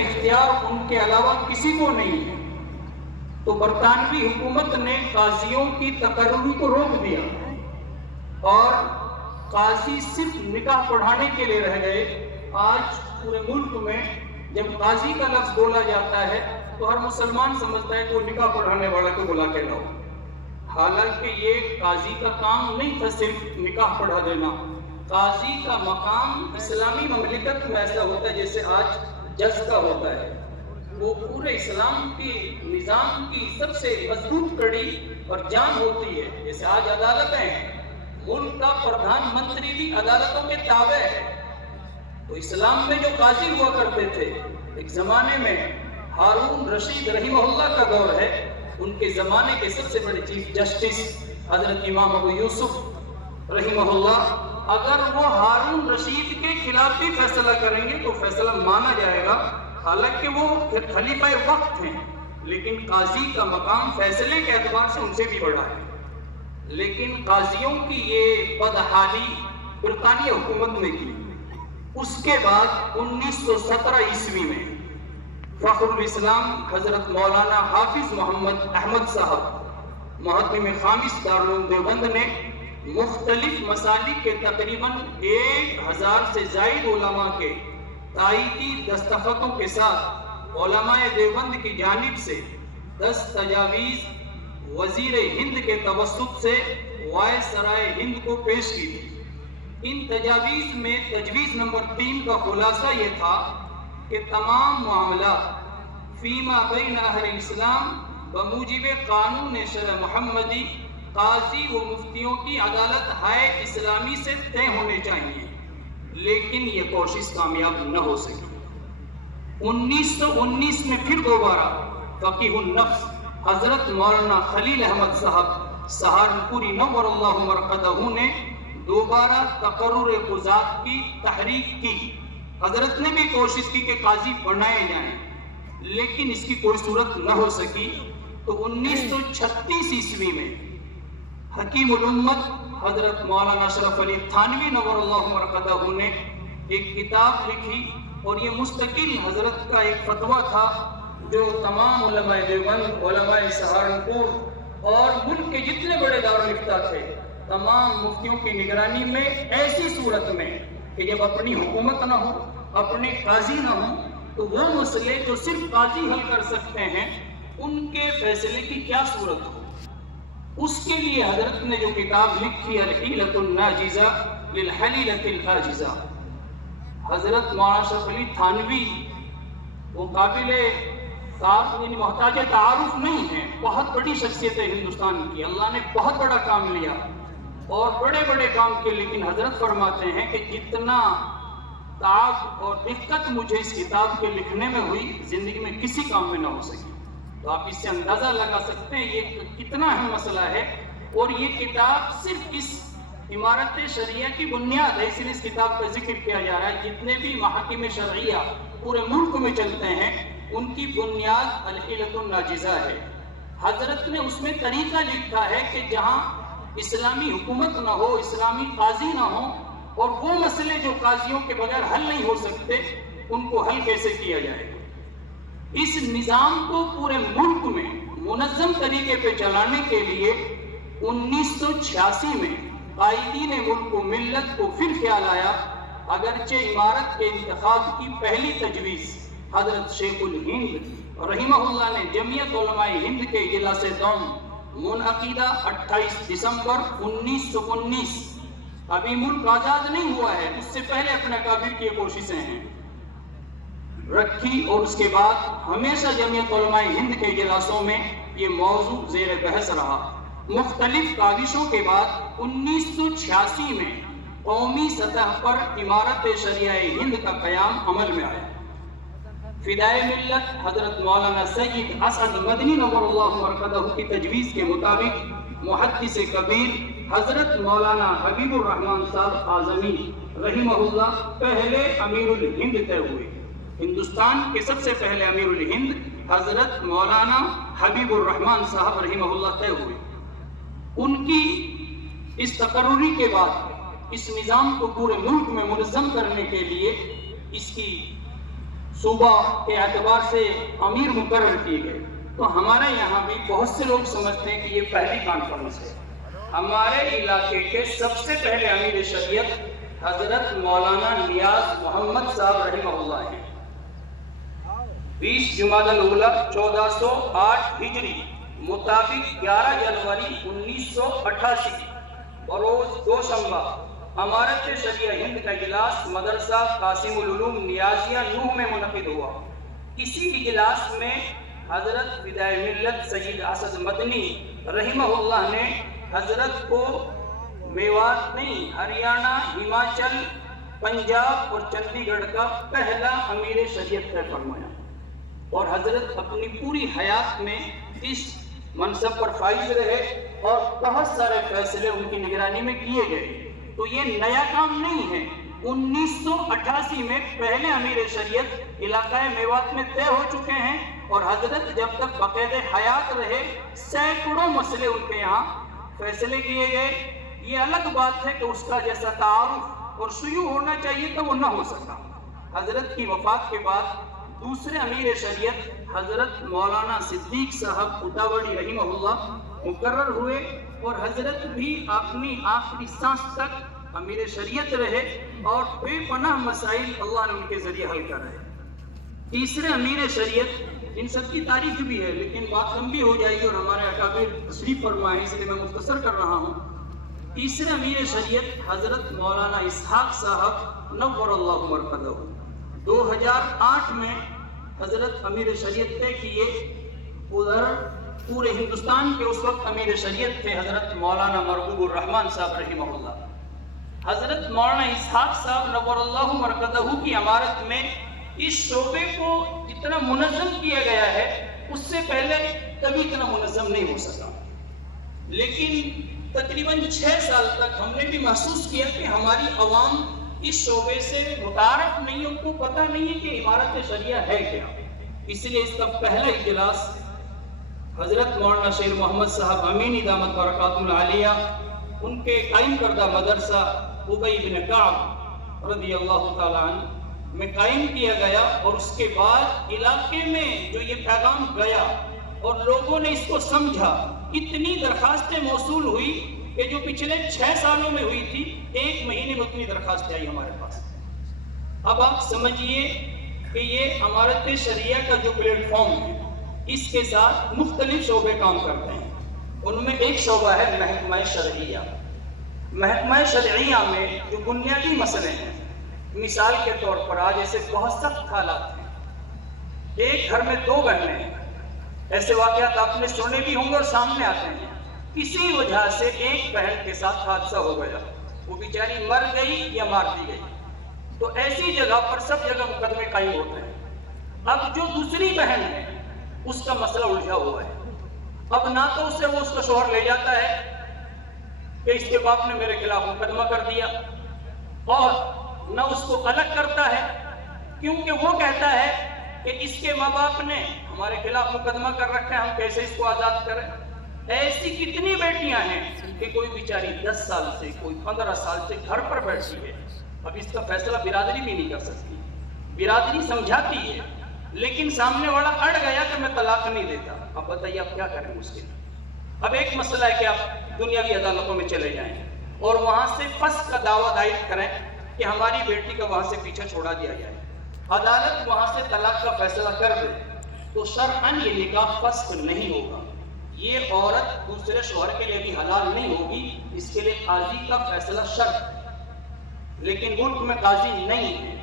اختیار ان کے علاوہ کسی کو نہیں ہے۔ تو برطانوی حکومت نے قاضیوں کی تقرری کو روک دیا اور قاضی صرف نکاح پڑھانے کے لیے رہ گئے۔ آج پورے ملک میں جب قاضی کا لفظ بولا جاتا ہے تو ہر مسلمان سمجھتا ہے کہ وہ نکاح پڑھانے والا کو بلا کے لاؤ، حالانکہ یہ قاضی کا کام نہیں تھا صرف نکاح پڑھا دینا۔ قاضی کا مقام اسلامی مملکت میں ایسا ہوتا ہے جیسے آج جج کا ہوتا ہے، وہ پورے اسلام کی نظام کی سب سے مضبوط کڑی اور جان ہوتی ہے۔ جیسے آج عدالتیں ہیں، ملک کا پردھان منتری بھی عدالتوں کے تابع ہے۔ تو اسلام میں جو قاضی ہوا کرتے تھے، ایک زمانے میں ہارون رشید رحمہ اللہ کا دور ہے، ان کے زمانے کے سب سے بڑے چیف جسٹس حضرت امام ابو یوسف رحمہ اللہ، اگر وہ ہارون رشید کے خلاف بھی فیصلہ کریں گے تو فیصلہ مانا جائے گا، حالانکہ وہ خلیفہ وقت ہیں، لیکن قاضی کا مقام فیصلے کے اعتبار سے ان سے بھی بڑا ہے۔ لیکن قاضیوں کی یہ بدحالی برطانیہ حکومت نے کی۔ اس کے بعد 1917 عیسوی میں فخر الاسلام حضرت مولانا حافظ محمد احمد صاحب محتم خامس دارالعلوم دیوبند نے مختلف مسالک کے تقریباً 1000 سے زائد علماء کے تائیدی دستخطوں کے ساتھ علماء دیوبند کی جانب سے 10 تجاویز وزیر ہند کے توسط سے وائسرائے ہند کو پیش کی تھی۔ ان تجاویز میں تجویز نمبر 3 کا خلاصہ یہ تھا کہ تمام معاملات فیما بین اہل اسلام بموجب قانون شرع محمدی قاضی و مفتیوں کی عدالت ہائے اسلامی سے طے ہونے چاہیے، لیکن یہ کوشش کامیاب نہ ہو سکی۔ 1919 میں پھر دوبارہ فقیہ النفس حضرت مولانا خلیل احمد صاحب سہارنپوری نور اللہ مرقدہ نے دوبارہ تقرر قضات کی تحریک کی۔ حضرت نے بھی کوشش کی کہ قاضی بنائے جائیں، لیکن اس کی کوئی صورت نہ ہو سکی۔ تو 1936 عیسوی میں حکیم الامت حضرت مولانا اشرف علی تھانوی نور اللہ مرقدہ نے ایک کتاب لکھی، اور یہ مستقل حضرت کا ایک فتویٰ تھا جو تمام علماء دیوبند، علماء سہارنپور اور ملک کے جتنے بڑے دارالفتہ تھے، تمام مفتیوں کی نگرانی میں ایسی صورت میں کہ جب اپنی حکومت نہ ہو، اپنے قاضی نہ ہوں، تو وہ مسئلے جو صرف قاضی حل کر سکتے ہیں ان کے فیصلے کی کیا صورت ہو۔ اس کے لیے حضرت نے جو کتاب لکھی الحیلۃ الناجزہ للحلیلۃ العاجزہ، حضرت مولانا اشرف علی تھانوی وہ قابل محتاج تعارف نہیں ہے، بہت بڑی شخصیت ہے ہندوستان کی، اللہ نے بہت بڑا کام لیا اور بڑے بڑے کام کیے، لیکن حضرت فرماتے ہیں کہ جتنا تعب اور دقت مجھے اس کتاب کے لکھنے میں ہوئی، زندگی میں کسی کام میں نہ ہو سکی۔ تو آپ اس سے اندازہ لگا سکتے ہیں یہ کتنا اہم مسئلہ ہے، اور یہ کتاب صرف اس عمارت شریعہ کی بنیاد ہے، اس لیے اس کتاب کا ذکر کیا جا رہا ہے۔ جتنے بھی محاکم شرعیہ پورے ملک میں چلتے ہیں ان کی بنیاد الحیلۃ الناجزہ ہے۔ حضرت نے اس میں طریقہ لکھا ہے کہ جہاں اسلامی حکومت نہ ہو، اسلامی قاضی نہ ہو، اور وہ مسئلے جو قاضیوں کے بغیر حل نہیں ہو سکتے ان کو حل کیسے کیا جائے۔ اس نظام کو پورے ملک میں منظم طریقے پہ چلانے کے لیے 1986 میں قائدین ملک و ملت کو پھر خیال آیا، اگرچہ عمارت کے انتخاب کی پہلی تجویز حضرت شیخ الہند رحمہ اللہ نے جمعیت علماء ہند کے اجلاس دوم منعقدہ 28 دسمبر 1919، ابھی ملک آزاد نہیں ہوا ہے، اس سے پہلے اپنا کابر کی کوششیں ہیں، رکھی، اور اس کے بعد ہمیشہ جمعیت علماء ہند کے اجلاسوں میں یہ موضوع زیر بحث رہا۔ مختلف کاوشوں کے بعد 1986 میں قومی سطح پر عمارت شریعہ ہند کا قیام عمل میں آیا۔ فدائے ملت حضرت مولانا سید اسعد مدنی نور اللہ مرقدہ کی تجویز کے مطابق محدث کبیر حضرت مولانا حبیب الرحمن صاحب اعظمی رحمہ اللہ پہلے امیر الہند طے ہوئے۔ ہندوستان کے سب سے پہلے امیر الہند حضرت مولانا حبیب الرحمن صاحب رحمہ اللہ طے ہوئے۔ ان کی اس تقرری کے بعد اس نظام کو پورے ملک میں منظم کرنے کے لیے اس کی صوبہ کے اعتبار سے امیر مقرر کیے گئے، تو ہمارے یہاں بھی بہت سے لوگ سمجھتے ہیں کہ یہ پہلی کانفرنس ہے۔ ہمارے علاقے کے سب سے پہلے امیر شریعت حضرت مولانا نیاز محمد صاحب رحمہ اللہ ہیں۔ 20 جمادی الاولیٰ 1408 ہجری مطابق 11 جنوری 1988 بروز دوشنبہ امارت شریعہ ہند کا اجلاس مدرسہ قاسم العلوم نیازیہ نوح میں منعقد ہوا۔ اسی اجلاس میں حضرت فدائے ملت سید اسد مدنی رحمہ اللہ نے حضرت کو میوات نہیں، ہریانہ، ہماچل، پنجاب اور چندی گڑھ کا پہلا امیر شریعت طے فرمایا، اور حضرت اپنی پوری حیات میں اس منصب پر فائز رہے اور بہت سارے فیصلے ان کی نگرانی میں کیے گئے۔ تو یہ نیا کام نہیں ہے۔ 1988 میں پہلے امیر شریعت علاقہ میوات میں طے ہو چکے ہیں، اور حضرت جب تک باقاعدہ حیات رہے سینکڑوں مسئلے ان کے یہاں فیصلے کیے گئے۔ یہ الگ بات ہے کہ اس کا جیسا تعارف اور شیوع ہونا چاہیے تو وہ نہ ہو سکا۔ حضرت کی وفات کے بعد دوسرے امیر شریعت حضرت مولانا صدیق صاحب اتاوڑی رحمہ اللہ مقرر ہوئے، اور حضرت بھی اپنی آخری سانس تک امیر شریعت رہے، اور بے پناہ مسائل اللہ نے ان کے ذریعے حل کرائے۔ تیسرے امیر شریعت، ان سب کی تاریخ بھی ہے لیکن بات لمبی ہو جائے گی اور ہمارے اکابر تشریف فرمائے، اس لیے میں مختصر کر رہا ہوں۔ تیسرے امیر شریعت حضرت مولانا اسحاق صاحب نور اللہ مرقدہ 2008 میں حضرت امیر شریعت طے کیے۔ ادھر پورے ہندوستان کے اس وقت امیر شریعت تھے حضرت مولانا مرغوب الرحمن صاحب رحمہ اللہ۔ حضرت مولانا اسحاق صاحب نور اللہ مرقدہ کی امارت میں اس شعبے کو اتنا منظم کیا گیا ہے، اس سے پہلے کبھی اتنا منظم نہیں ہو سکا۔ لیکن تقریباً 6 سال تک ہم نے بھی محسوس کیا کہ ہماری عوام اس شعبے سے متعارف نہیں، ان کو پتہ نہیں ہے کہ عمارت شریعہ ہے کیا۔ اس لیے اس کا پہلا اجلاس حضرت مولانا شیر محمد صاحب امین دامت برکاتہ العالیہ ان کے قائم کردہ مدرسہ ابی بن کعب رضی اللہ تعالیٰ عنہ میں قائم کیا گیا، اور اس کے بعد علاقے میں جو یہ پیغام گیا اور لوگوں نے اس کو سمجھا، اتنی درخواستیں موصول ہوئی کہ جو پچھلے 6 سالوں میں ہوئی تھی 1 مہینے میں اتنی درخواستیں آئی ہمارے پاس۔ اب آپ سمجھیے کہ یہ امارت شریعہ کا جو پلیٹ فارم ہے، اس کے ساتھ مختلف شعبے کام کرتے ہیں۔ ان میں ایک شعبہ ہے محکمہ شرعیہ۔ محکمہ شرعیہ میں جو بنیادی مسئلے ہیں، مثال کے طور پر آج ایسے بہت سخت حالات ہیں، ایک گھر میں 2 بہنیں ہیں، ایسے واقعات آپ نے سنے بھی ہوں گے اور سامنے آتے ہیں۔ کسی وجہ سے ایک بہن کے ساتھ حادثہ ہو گیا، وہ بیچاری مر گئی یا مار دی گئی، تو ایسی جگہ پر سب جگہ مقدمے قائم ہوتے ہیں۔ اب جو دوسری بہن ہے اس کا مسئلہ الجھا ہوا ہے۔ اب نہ تو اسے وہ اس کا شوہر لے جاتا ہے کہ اس کے باپ نے میرے خلاف مقدمہ کر دیا، اور نہ اس کو الگ کرتا ہے کیونکہ وہ کہتا ہے کہ اس کے ماں باپ نے ہمارے خلاف مقدمہ کر رکھا ہے، ہم کیسے اس کو آزاد کریں۔ ایسی کتنی بیٹیاں ہیں کہ کوئی بیچاری 10 سال سے، کوئی 15 سال سے گھر پر بیٹھی ہے، اب اس کا فیصلہ برادری بھی نہیں کر سکتی۔ برادری سمجھاتی ہے لیکن سامنے والا اڑ گیا کہ میں طلاق نہیں دیتا۔ اب بتائیے آپ کیا کریں اس کے لیے؟ اب ایک مسئلہ ہے کہ آپ دنیاوی عدالتوں میں چلے جائیں اور وہاں سے فسخ کا دعویٰ دائر کریں کہ ہماری بیٹی کا وہاں سے پیچھا چھوڑا دیا جائے، عدالت وہاں سے طلاق کا فیصلہ کر دے تو شرعاً یہ نکاح فسخ نہیں ہوگا، یہ عورت دوسرے شوہر کے لیے بھی حلال نہیں ہوگی، اس کے لیے قاضی کا فیصلہ شرط ہے۔ لیکن ملک میں قاضی نہیں ہے۔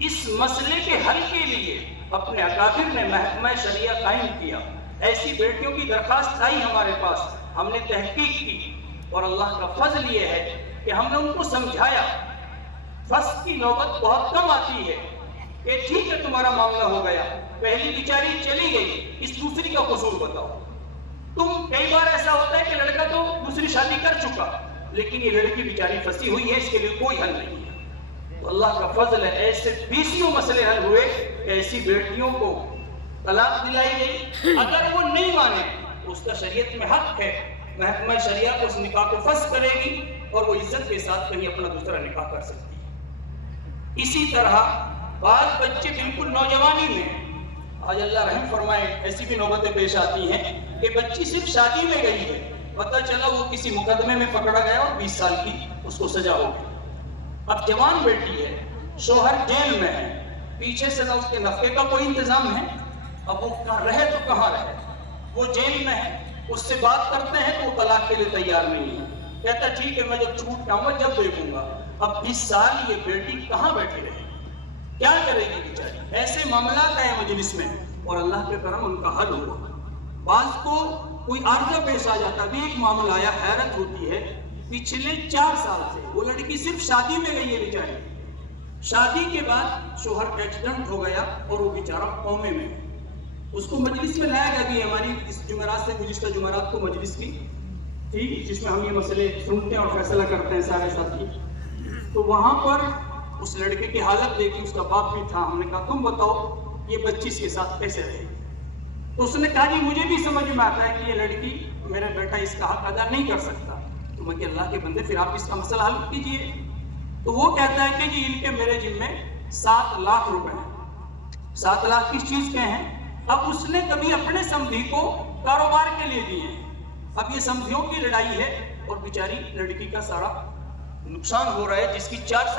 اس مسئلے کے حل کے لیے اپنے اکابر نے محکمہ شریعہ قائم کیا۔ ایسی بیٹیوں کی درخواست آئی ہمارے پاس، ہم نے تحقیق کی، اور اللہ کا فضل یہ ہے کہ ہم نے ان کو سمجھایا۔ فسخ کی نوبت بہت کم آتی ہے کہ ٹھیک ہے تمہارا معاملہ ہو گیا، پہلی بیچاری چلی گئی، اس دوسری کا قصور بتاؤ۔ تم کئی بار ایسا ہوتا ہے کہ لڑکا تو دوسری شادی کر چکا لیکن یہ لڑکی بیچاری پھنسی ہوئی ہے، اس کے لیے کوئی حل نہیں ہے۔ تو اللہ کا فضل ہے، ایسے 20 مسئلے حل ہوئے کہ ایسی بیٹیوں کو طلاق دلائی گئی۔ اگر وہ نہیں مانے اس کا شریعت میں حق ہے، محکمہ شریعہ کو اس نکاح کو فسخ کرے گی اور وہ عزت کے ساتھ کہیں اپنا دوسرا نکاح کر سکتی ہے۔ اسی طرح بعض بچے بالکل نوجوانی میں، آج اللہ رحم فرمائے ایسی بھی نوبتیں پیش آتی ہیں کہ بچی صرف شادی میں گئی ہے، پتہ چلا وہ کسی مقدمے میں پکڑا گیا اور 20 سال کی اس کو سزا ہو گئی۔ اب جوان بیٹی ہے، شوہر جیل میں ہے، پیچھے سے نہ اس کے نفقے کا کوئی انتظام ہے، اب وہ رہے تو کہاں رہے، وہ جیل میں ہے، اس سے بات کرتے ہیں تو وہ طلاق کے لیے تیار نہیں ہے، کہتا ٹھیک ہے میں جب چھوٹ جاؤں گا جب دیکھوں گا۔ اب 20 سال یہ بیٹی کہاں بیٹھی رہے، کیا کرے گی بیچاری؟ ایسے معاملات آئے مجلس میں اور اللہ کے کرم ان کا حل ہوا۔ بعض کو کوئی عارضہ پیش آ جاتا، بھی ایک معاملہ آیا، حیرت ہوتی ہے، پچھلے 4 سال سے وہ لڑکی صرف شادی میں گئی ہے بیچاری، شادی کے بعد شوہر کا ایکسیڈنٹ ہو گیا اور وہ بیچارہ قومے میں، اس کو مجلس میں لایا گیا کہ ہماری اس جمعرات سے گزشتہ جمعرات کو مجلس کی تھی جس میں ہم یہ مسئلے سنتے ہیں اور فیصلہ کرتے ہیں سارے ساتھی، تو وہاں پر اس لڑکے کی حالت دیکھی، اس کا باپ بھی تھا، ہم نے کہا تم بتاؤ یہ بچی اس کے ساتھ کیسے رہے، تو اس نے کہا جی مجھے بھی سمجھ میں آتا ہے کہ یہ لڑکی میرا بیٹا اس کا حق ادا نہیں کر سکتا، تو میں کہ اللہ کے بندے پھر آپ اس کا مسئلہ حل کیجئے، تو وہ کہتا ہے کہ جی ان کے میرے ذمے 7 لاکھ روپے ہیں۔ 7 لاکھ کس چیز کے ہیں؟ اب اس نے کبھی اپنے سمدھی کو کاروبار کے لیے دیے ہیں، اب یہ سمدھیوں کی لڑائی ہے اور بیچاری لڑکی کا سارا نقصان ہو رہا ہے جس کی 4 سال